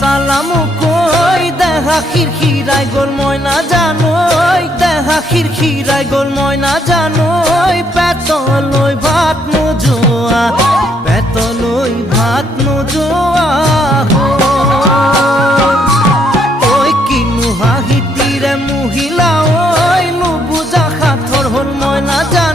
সালাম কই? দেখা খিরখিরাই গোল ময়না জানোই। দেখা খিরখিরাই গোল ময়না জানোই। পেতলই ভাত নোজোয়া, পেতলই ভাত নোজোয়া ওই কিনু হাহিতিরে মহিলা, ওই নুবুজা খাথর হল ময়না যা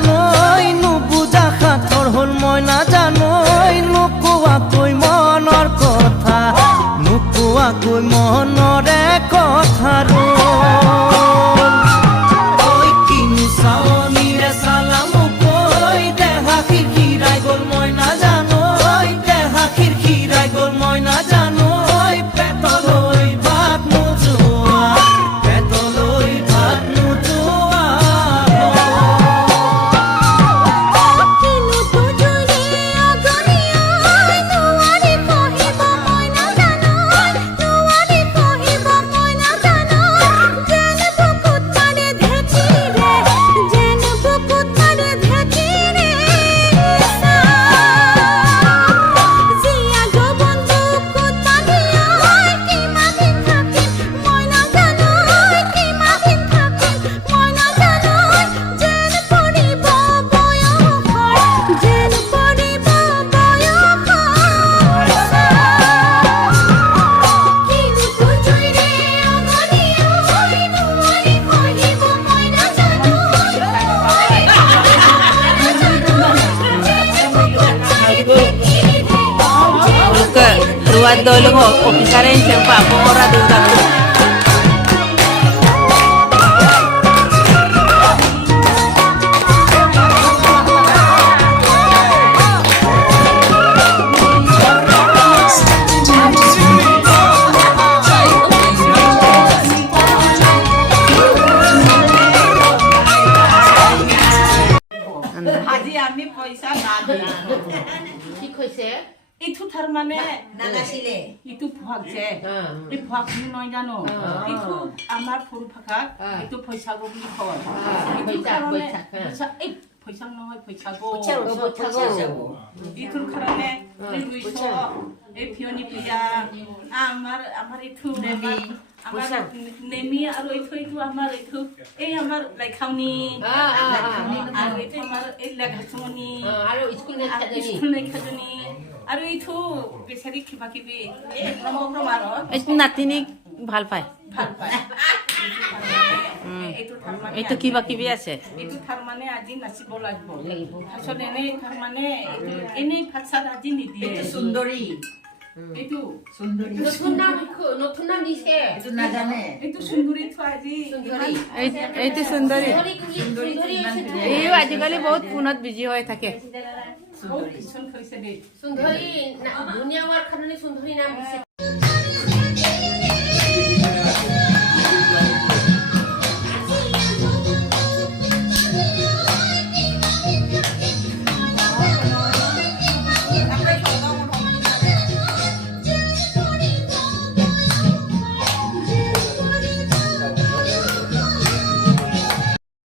Ke ruat dulu kok opisaren siapa pora dulu আজি আমি পইচা না ঠিক হৈছে ইটো তাৰ মানে নানাছিলে ইটো ফুৱাক যে অঁ। এই ফুৱাক বুলি নহয় জানো অঁ। ইটো আমাৰ সৰু ভাষাত অঁ। এইটো পইচাগো বুলি কয় অঁ, ইটোৰ পইচাক, কাৰণে- পইচাক, অঁ। পইচা- এই পইচাক নহয় পইচাগো পইচাগো। ইটোৰ কাৰণে অঁ, এই দুইশ পইচা। এই পিয়নি পূজা আমাৰ আমাৰ এইটো আমাৰ- আমাৰ পইচা। নেমি আৰু এইটো এইটো আমাৰ এইটো এই আমাৰ লাইখাউনি অঁ, অঁ, অঁ। আৰু এইটো আমাৰ এই লেঘাচুমনি আৰু স্কুল নাইখাজনী আৰু এইটো বেচাৰি কিবা কিবি এই নাতিনীক ভালো পায় ভালো পায় এইটো কিবা কিবি আছে? এইটো তাৰমানে আজি নাচিব লাগিব। তাৰপিছত এনেই তাৰমানে এনেই ভাত চাত আজি নিদিয়ে। সুন্দৰী। এইটো সুন্দৰী। নতুন নাম দিছে এইটো নাজানে। এইটো সুন্দৰীটো আজি এইটো সুন্দৰী। সুন্দৰী এইও আজিকালি বহুত ফোনত বিজি হৈ থাকে। বহুত কিছন থৈছে দেই। সুন্দৰী। ধুনীয়া হোৱাৰ কাৰণে সুন্দৰী নাম দিছে।